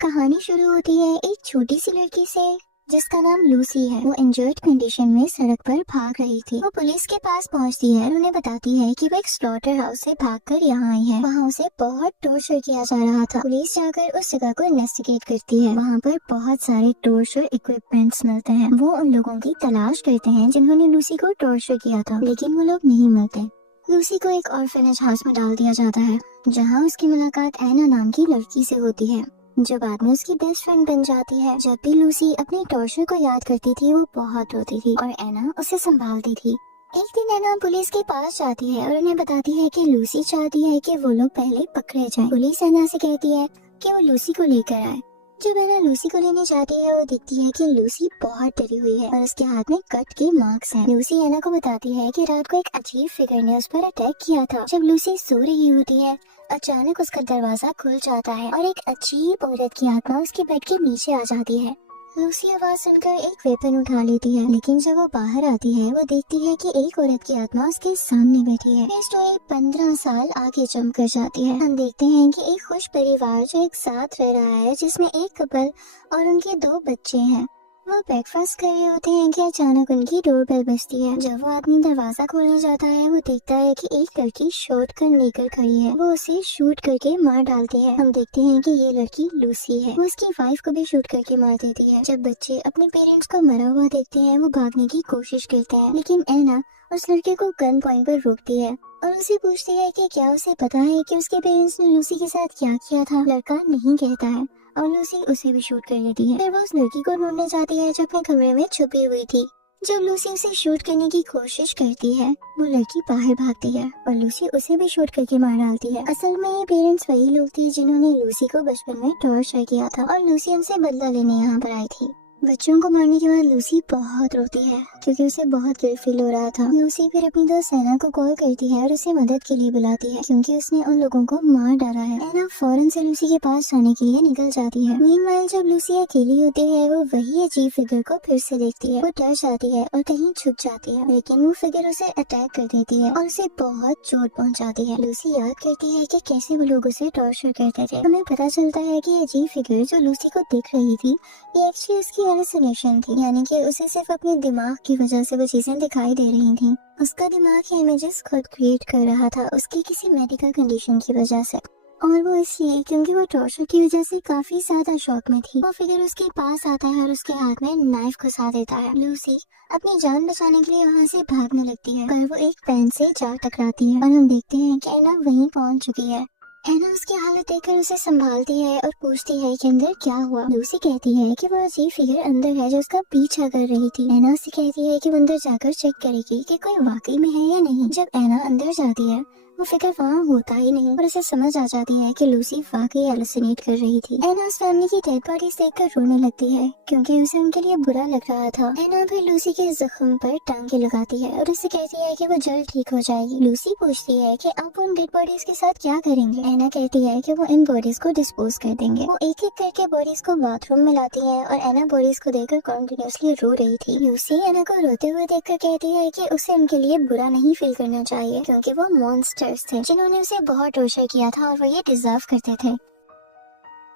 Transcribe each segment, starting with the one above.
कहानी शुरू होती है एक छोटी सी लड़की से जिसका नाम लूसी है। वो इंजर्ड कंडीशन में सड़क पर भाग रही थी। वो पुलिस के पास पहुंचती है और उन्हें बताती है कि वो एक स्लॉटर हाउस से भागकर यहाँ आई है। वहाँ उसे बहुत टॉर्चर किया जा रहा था। पुलिस जाकर उस जगह को इन्वेस्टिगेट करती है। वहाँ पर बहुत सारे टॉर्चर इक्विपमेंट्स मिलते हैं। वो उन लोगों की तलाश करते हैं जिन्होंने लूसी को टॉर्चर किया था, लेकिन वो लोग नहीं मिलते। लूसी को एक ऑर्फनेज हाउस में डाल दिया जाता है, जहाँ उसकी मुलाकात एना नाम की लड़की से होती है, जो बाद में उसकी बेस्ट फ्रेंड बन जाती है। जब भी लूसी अपनी टॉर्चर को याद करती थी, वो बहुत रोती थी और एना उसे संभालती थी। एक दिन एना पुलिस के पास जाती है और उन्हें बताती है कि लूसी चाहती है कि वो लोग पहले पकड़े जाएं। पुलिस एना से कहती है कि वो लूसी को लेकर आए। जब एना लूसी को लेने जाती है, वो देखती है कि लूसी बहुत डरी हुई है और उसके हाथ में कट के मार्क्स हैं। लूसी एना को बताती है कि रात को एक अजीब फिगर ने उस पर अटैक किया था। जब लूसी सो रही होती है, अचानक उसका दरवाजा खुल जाता है और एक अजीब औरत की आत्मा उसके बेड के नीचे आ जाती है। लूसी आवाज सुनकर एक वेपन उठा लेती है, लेकिन जब वो बाहर आती है, वो देखती है कि एक औरत की आत्मा उसके सामने बैठी है। ये स्टोरी 15 साल आगे जंप कर जाती है। हम देखते हैं कि एक खुश परिवार जो एक साथ रह रहा है, जिसमें एक कपल और उनके 2 बच्चे हैं। वो ब्रेकफास्ट कर रहे होते हैं कि अचानक उनकी डोरबेल बजती है। जब वो आदमी दरवाजा खोलने जाता है, वो देखता है कि एक लड़की शॉटगन लेकर खड़ी है। वो उसे शूट करके मार डालती है। हम देखते हैं कि ये लड़की लूसी है। वो उसकी वाइफ को भी शूट करके मार देती है। जब बच्चे अपने पेरेंट्स को मरा हुआ देखते हैं, वो भागने की कोशिश करते हैं, लेकिन एना उस लड़के को गन पॉइंट पर रोकती है और उसे पूछती है कि क्या उसे पता है कि उसके पेरेंट्स ने लूसी के साथ क्या किया था। लड़का नहीं कहता है और लूसी उसे भी शूट कर देती है। फिर वो उस लड़की को ढूंढने जाती है जो अपने कमरे में छुपी हुई थी। जब लूसी उसे शूट करने की कोशिश करती है, वो लड़की बाहर भागती है और लूसी उसे भी शूट करके मार डालती है। असल में ये पेरेंट्स वही लोग थे जिन्होंने लूसी को बचपन में टॉर्चर किया था और लूसी उनसे बदला लेने यहाँ पर आई थी। बच्चों को मारने के बाद लूसी बहुत रोती है क्योंकि उसे बहुत गिल्ट फील हो रहा था। लूसी फिर अपनी दोस्त एना को कॉल करती है और उसे मदद के लिए बुलाती है क्योंकि उसने उन लोगों को मार डाला है। एना फौरन से लूसी के पास जाने के लिए निकल जाती है। मीनवाइल जब लूसी अकेली होती है, वो वही अजीब फिगर को फिर से देखती है। वो डर जाती है और कहीं छुप जाती है, लेकिन वो फिगर उसे अटैक कर देती है और उसे बहुत चोट पहुँचाती है। लूसी याद करती है कि कैसे वो लोग उसे टॉर्चर करते थे। हमें पता चलता है कि अजीब फिगर जो लूसी को दिख रही थी, ये एक्चुअली उसकी हेलुसिनेशन थी, यानी कि उसे सिर्फ अपने दिमाग की वजह से वो चीजें दिखाई दे रही थी। उसका दिमाग ये इमेजेस खुद क्रिएट कर रहा था उसकी किसी मेडिकल कंडीशन की वजह से, और वो इसलिए क्योंकि वो टॉर्चर की वजह से काफी ज्यादा शॉक में थी। वो फिगर उसके पास आता है और उसके हाथ में नाइफ घुसा देता है। लूसी अपनी जान बचाने के लिए वहाँ से भागने लगती है, पर वो एक पेन से जा टकराती है और हम देखते हैं कि एना वहीं पहुँच चुकी है। एना उसकी हालत देखकर उसे संभालती है और पूछती है कि अंदर क्या हुआ। लूसी कहती है कि वो अजीब फिगर अंदर है जो उसका पीछा कर रही थी। एना उससे कहती है कि वो अंदर जाकर चेक करेगी कि कोई वाकई में है या नहीं। जब एना अंदर जाती है, वो फिगर वहाँ होता ही नहीं और उसे समझ आ जाती है कि लूसी वाकई हेलुसिनेट कर रही थी। एना उस फैमिली की डेड बॉडीज देखकर रोने लगती है क्योंकि उसे उनके लिए बुरा लग रहा था। एना फिर लूसी के जख्म पर टांगे लगाती है और उसे कहती है कि वो जल्द ठीक हो जाएगी। लूसी पूछती है कि आप उन डेड बॉडीज के साथ क्या करेंगे। एना कहती है कि वो इन बॉडीज को डिस्पोज कर देंगे। वो एक एक करके बॉडीज को बाथरूम में लाती है और एना बॉडीज को देखकर कॉन्टिन्यूसली रो रही थी। लूसी एना को रोते हुए देखकर कहती है कि उसे उनके लिए बुरा नहीं फील करना चाहिए क्योंकि वो मॉन्स्टर थे जिन्होंने उसे बहुत टॉर्चर किया था और वो ये डिजर्व करते थे।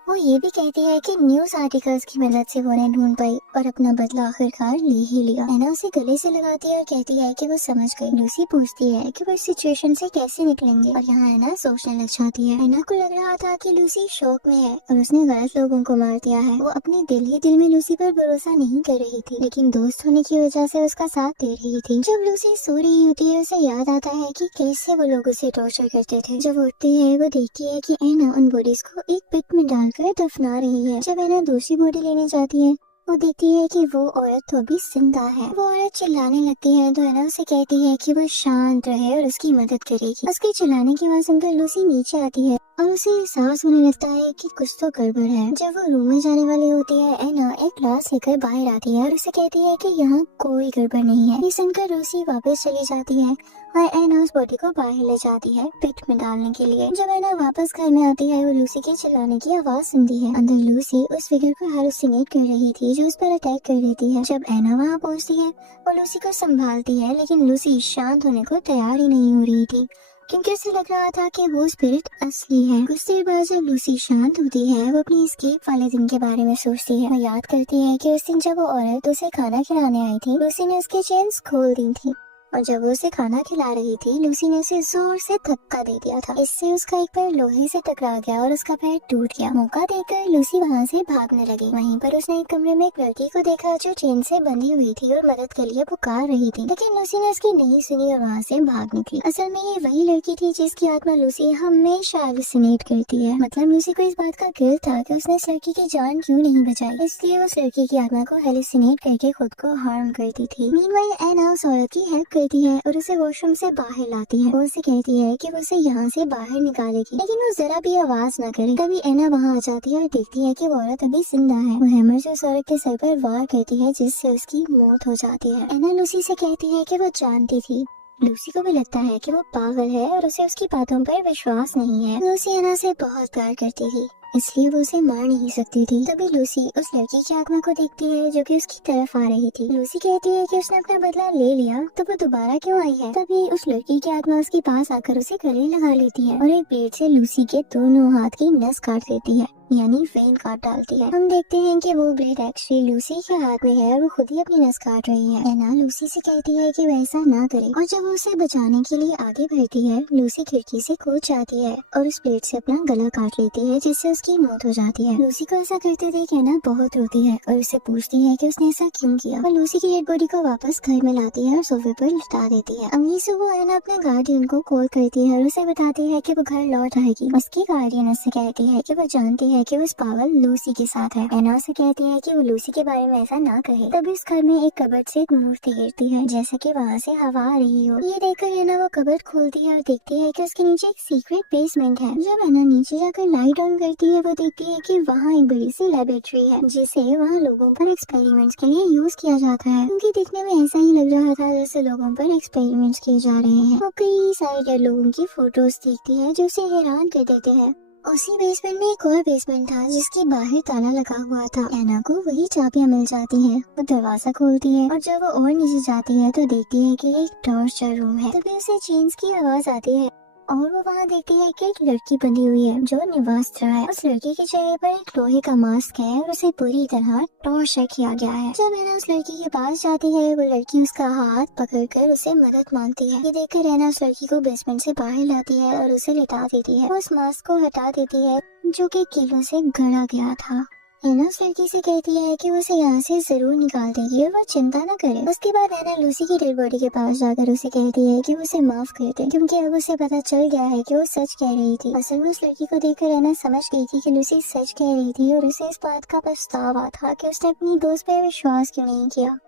वो ये भी कहती है कि न्यूज आर्टिकल्स की मदद से वो उन्हें ढूंढ पाई और अपना बदला आखिरकार ले ही लिया। एना उसे गले से लगाती है और कहती है कि वो समझ गई। लूसी पूछती है कि वो इस सिचुएशन से कैसे निकलेंगे और यहाँ एना सोचने लग जाती है। एना को लग रहा था कि लूसी शौक में है और उसने गलत लोगों को मार दिया है। वो अपने दिल ही दिल में लूसी पर भरोसा नहीं कर रही थी, लेकिन दोस्त होने की वजह से उसका साथ दे रही थी। जब लूसी सो रही होती है, उसे याद आता है कि कैसे वो लोग उसे टॉर्चर करते थे। जब उठती है, वो देखती है कि एना उन बॉडीज को एक पिट में डालकर दफना रही है। जब एना दूसरी बॉडी लेने जाती है, वो देखती है कि वो औरत तो अभी जिंदा है। वो औरत चिल्लाने लगती है तो एना उसे कहती है कि वो शांत रहे और उसकी मदद करेगी। उसके चिल्लाने की आवाज सुनकर लूसी नीचे आती है और उसे एहसास होने लगता है कि कुछ तो गड़बड़ है। जब वो रूम में जाने वाली होती है, एना एक ग्लास लेकर बाहर आती है और उसे कहती है कि यहाँ कोई गड़बड़ नहीं है। ये सुनकर लूसी वापस चली जाती है और एना उस बॉडी को बाहर ले जाती है पिट में डालने के लिए। जब एना वापस घर में आती है, वो लूसी के चिल्लाने की आवाज सुनती है। अंदर लूसी उस फिगर को हेलुसिनेट कर रही थी जो उस पर अटैक कर देती है। जब एना वहाँ पहुँचती है, वो लूसी को संभालती है, लेकिन लूसी शांत होने को तैयार ही नहीं हो रही थी क्योंकि उसे लग रहा था कि वो स्पिरिट असली है। कुछ देर बाद जब लूसी शांत होती है, वो अपनी एस्केप वाले दिन के बारे में सोचती है। वो याद करती है कि उस दिन जब वो औरत उसे खाना खिलाने आई थी, लूसी ने उसके चेन्स खोल दी थी और जब वो उसे खाना खिला रही थी, लूसी ने उसे जोर से धक्का दे दिया था। इससे उसका एक पैर लोहे से टकरा गया और उसका पैर टूट गया। मौका देखकर लूसी वहाँ से भागने लगी। वहीं पर उसने एक कमरे में एक लड़की को देखा जो चेन से बंधी हुई थी और मदद के लिए पुकार रही थी, लेकिन लूसी ने उसकी नहीं सुनी और वहाँ से भाग निकली। असल में ये वही लड़की थी जिसकी आत्मा लूसी हमेशा हेलुसिनेट करती है। मतलब लूसी को इस बात का गिल्ट था कि उसने इस लड़की की जान क्यों नहीं बचाई, इसलिए उस लड़की की आत्मा को हेलुसिनेट करके खुद को हार्म करती थी। मीनवाइल एना उस औरत की हेल्प करती है और उसे वॉशरूम से बाहर लाती है। वो उसे कहती है कि वो उसे यहाँ से बाहर निकालेगी, लेकिन वो जरा भी आवाज न करे। तभी एना वहाँ आ जाती है और देखती है कि वो औरत अभी जिंदा है। वो हैमर से उस औरत के सर पर वार करती है, जिससे उसकी मौत हो जाती है। एना लूसी से कहती है कि वो जानती थी। लूसी को भी लगता है कि वो पागल है और उसे उसकी बातों पर विश्वास नहीं है। लूसी एना से बहुत प्यार करती थी, इसलिए वो उसे मार नहीं सकती थी। तभी लूसी उस लड़की की आत्मा को देखती है जो कि उसकी तरफ आ रही थी। लूसी कहती है कि उसने अपना बदला ले लिया, तो वो दोबारा क्यों आई है। तभी उस लड़की की आत्मा उसके पास आकर उसे गले लगा लेती है और एक ब्लेड से लूसी के दोनों हाथ की नस काट देती है, यानी वेन काट डालती है। हम देखते हैं कि वो ब्लेड एक्चुअली लूसी के हाथ में है और वो खुद ही अपनी नस काट रही है। एना लूसी से कहती है कि वैसा ना करे और जब वो उसे बचाने के लिए आगे बढ़ती है, लूसी खिड़की से कूद जाती है और उस ब्लेड से अपना गला काट लेती है, जिससे उसकी मौत हो जाती है। लूसी को ऐसा करते देख एना बहुत रोती है और उससे पूछती है कि उसने ऐसा क्यों किया। और लूसी की डेड बॉडी को वापस घर में लाती है और सोफे पर लिटा देती है। अगली सुबह एना अपने गार्डियन को कॉल करती है और उसे बताती है कि वो घर लौट आएगी। उसकी गार्डियन उससे कहती है कि वो जानती है कि वो इस पागल लूसी के साथ है। एना उसे कहती है कि वो लूसी के बारे में ऐसा ना कहे। तभी उस घर में एक कबर्ड से एक मूर्ति गिरती है, जैसा कि वहाँ से हवा आ रही हो। ये देखकर एना वो कबर्ड खोलती है और देखती है कि उसके नीचे एक सीक्रेट बेसमेंट है। जब एना नीचे जाकर लाइट ऑन करती है, वो देखती है कि वहाँ एक बड़ी सी लेबोरेटरी है, जिसे वहाँ लोगों पर एक्सपेरिमेंट्स के लिए यूज किया जाता है। उनके दिखने में ऐसा ही लग रहा था जैसे लोगों पर एक्सपेरिमेंट्स किए जा रहे हैं। वो कई सारे डेड लोगों की फोटोज देखती है जो उसे हैरान कर देते हैं। उसी बेसमेंट में एक और बेसमेंट था जिसके बाहर ताला लगा हुआ था। एना को वही चाबियां मिल जाती हैं। वो दरवाजा खोलती है और जब वो और नीचे जाती है तो देखती है कि एक टॉर्चर रूम है। तभी उसे चेन्स की आवाज आती है और वो वहाँ देखती है कि एक लड़की बंधी हुई है जो निवास रहा है। उस लड़की के चेहरे पर एक लोहे का मास्क है और उसे पूरी तरह टॉर्चर किया गया है। जब एना उस लड़की के पास जाती है, वो लड़की उसका हाथ पकड़कर उसे मदद मांगती है। ये देखकर एना उस लड़की को बेसमेंट से बाहर लाती है और उसे लिटा देती है। वो उस मास्क को हटा देती है जो कि कीलों से गढ़ा गया था। एना उस लड़की से कहती है कि वो उसे यहाँ से जरूर निकाल देगी और वो चिंता न करे। उसके बाद एना लूसी की डेड बॉडी के पास जाकर उसे कहती है कि वो उसे माफ कर दे, क्योंकि अब उसे पता चल गया है कि वो सच कह रही थी। असल में उस लड़की को देखकर एना समझ गई थी कि लूसी सच कह रही थी और उसे इस बात का पछतावा था कि उसने अपनी दोस्त पर विश्वास क्यों नहीं किया।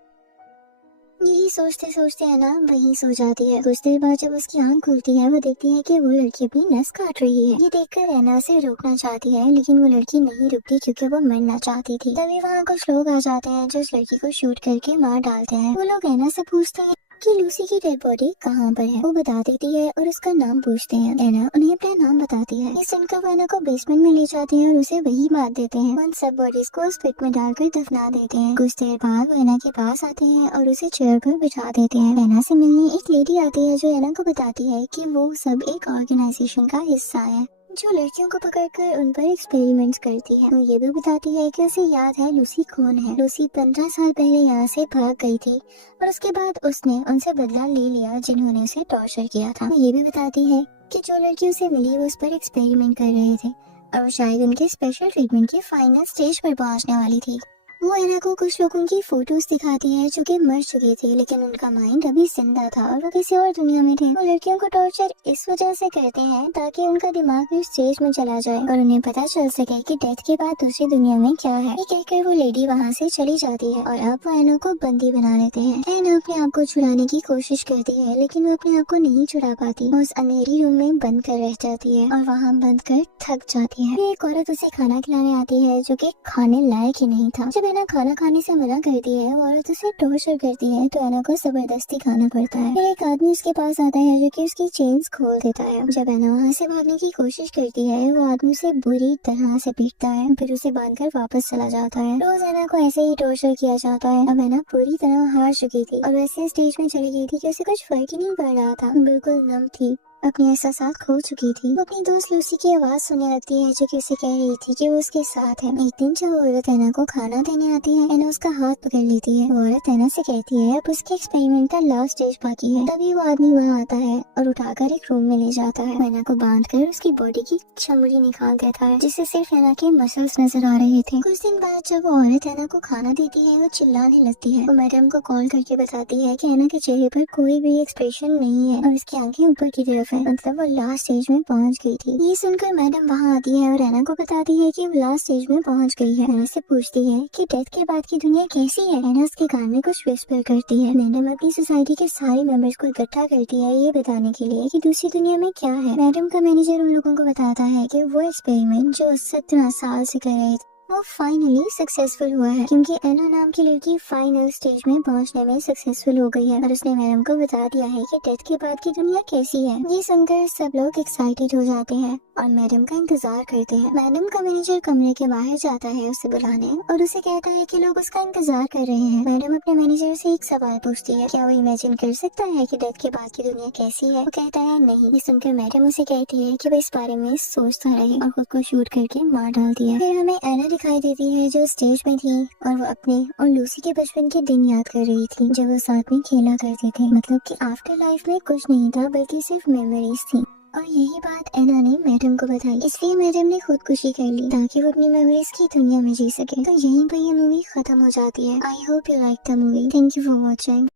यही सोचते सोचते एना वहीं सो जाती है। कुछ देर बाद जब उसकी आंख खुलती है, वो देखती है कि वो लड़की अपनी नस काट रही है। ये देखकर एना से रोकना चाहती है, लेकिन वो लड़की नहीं रुकती क्योंकि वो मरना चाहती थी। तभी वहाँ कुछ लोग आ जाते हैं जो उस लड़की को शूट करके मार डालते हैं। वो लोग एना से पूछते हैं कि लूसी की डेड बॉडी कहाँ पर है। वो बता देती है और उसका नाम पूछते हैं। एना उन्हें अपना नाम बताती है। ये सुनकर वो एना को बेसमेंट में ले जाते हैं और उसे वही मार देते हैं। उन सब बॉडीज को उस पिट में डालकर दफना देते हैं। कुछ देर बाद वो एना के पास आते हैं और उसे चेयर पर बिठा देते हैं। एना से मिलने एक लेडी आती है जो एना को बताती है कि वो सब एक ऑर्गेनाइजेशन का हिस्सा है जो लड़कियों को पकड़कर उन पर एक्सपेरिमेंट्स करती है। वो ये भी बताती है कि उसे याद है लूसी कौन है। लूसी 15 साल पहले यहाँ से भाग गई थी और उसके बाद उसने उनसे बदला ले लिया जिन्होंने उसे टॉर्चर किया था। वो ये भी बताती है कि जो लड़की उसे मिली वो उस पर एक्सपेरिमेंट कर रहे थे और वो शायद उनके स्पेशल ट्रीटमेंट की फाइनल स्टेज पर पहुँचने वाली थी। वो एना को कुछ लोगों की फोटोज दिखाती है जो कि मर चुके थे, लेकिन उनका माइंड अभी जिंदा था और वो किसी और दुनिया में थे। वो लड़कियों को टॉर्चर इस वजह से करते हैं ताकि उनका दिमाग उस स्टेज में चला जाए और उन्हें पता चल सके कि डेथ के बाद दूसरी दुनिया में क्या है। ये कहकर वो लेडी वहाँ से चली जाती है और अब वो एना को बंदी बना लेते हैं। एना अपने आप को छुड़ाने की कोशिश करती है, लेकिन वो अपने आप को नहीं छुड़ा पाती। वो उस अंधेरी रूम में बंद कर रह जाती है और वहाँ बंद कर थक जाती है। एक औरत उसे खाना खिलाने आती है जो कि खाने लायक ही नहीं था। जब एना खाना खाने से मना करती है, वो औरत उसे टॉर्चर करती है तो एना को जबरदस्ती खाना पड़ता है। फिर एक आदमी उसके पास आता है जो कि उसकी चेन्स खोल देता है। जब एना वहाँ से भागने की कोशिश करती है, वो आदमी उसे बुरी तरह से पीटता है, फिर उसे बांधकर वापस चला जाता है। रोज एना को ऐसे ही टॉर्चर किया जाता है। अब एना पूरी तरह हार चुकी थी और वैसे स्टेज में चली गई थी कि उसे कुछ फर्क ही नहीं पड़ रहा था, बिल्कुल नम थी अपने एहसासात खो चुकी थी। वो अपनी दोस्त लूसी की आवाज सुनने लगती है जो कि उसे कह रही थी कि वो उसके साथ है। एक दिन जब वो औरत एना को खाना देने आती है, एना उसका हाथ पकड़ लेती है। वो औरत एना से कहती है अब उसके एक्सपेरिमेंट का लास्ट स्टेज बाकी है। तभी वो आदमी वहाँ आता है और उठाकर एक रूम में ले जाता है। एना को बांधकर उसकी बॉडी की चमड़ी निकाल देता है जिससे सिर्फ एना के मसल्स नजर आ रहे थे। कुछ दिन बाद जब वो औरत एना को खाना देती है वो चिल्लाने लगती है। वो मैडम को कॉल करके बताती है कि एना के चेहरे पर कोई भी एक्सप्रेशन नहीं है और उसकी आंखें ऊपर की तरफ है, मतलब वो लास्ट स्टेज में पहुंच गई थी। ये सुनकर मैडम वहाँ आती है और एना को बताती है कि वो लास्ट स्टेज में पहुंच गई है। एना से पूछती है कि डेथ के बाद की दुनिया कैसी है। एना उसके कान में कुछ विस्पर करती है। मैडम अपनी सोसाइटी के सारे मेंबर्स को इकट्ठा करती है ये बताने के लिए कि दूसरी दुनिया में क्या है। मैडम का मैनेजर उन लोगों को बताता है कि वो एक्सपेरिमेंट जो 17 साल से कर रहे थे वो फाइनली सक्सेसफुल हुआ है, क्योंकि एना नाम की लड़की फाइनल स्टेज में पहुंचने में सक्सेसफुल हो गई है और उसने मैडम को बता दिया है कि डेथ के बाद की दुनिया कैसी है। ये सुनकर सब लोग एक्साइटेड हो जाते हैं और मैडम का इंतजार करते हैं। मैडम का मैनेजर कमरे के बाहर जाता है उसे बुलाने और उसे कहता है कि लोग उसका इंतजार कर रहे हैं। मैडम अपने मैनेजर से एक सवाल पूछती है, क्या वो इमेजिन कर सकता है कि डेथ के बाद की दुनिया कैसी है। वो कहता है नहीं। ये सुनकर मैडम उसे कहती है कि वो इस बारे में सोचता रहे और खुद को शूट करके मार डालती है। फिर हमें एना दिखाई देती है जो स्टेज में थी और वो अपने और लूसी के बचपन के दिन याद कर रही थी जब वो साथ में खेला करते थे। मतलब कि आफ्टर लाइफ में कुछ नहीं था बल्कि सिर्फ मेमोरीज थी। और यही बात एना ने मैडम को बताई, इसलिए मैडम ने खुदकुशी कर ली ताकि वो अपनी मेमोरीज की दुनिया में जी सके। तो यहीं पर ये मूवी खत्म हो जाती है। I hope you like the movie. Thank you for watching.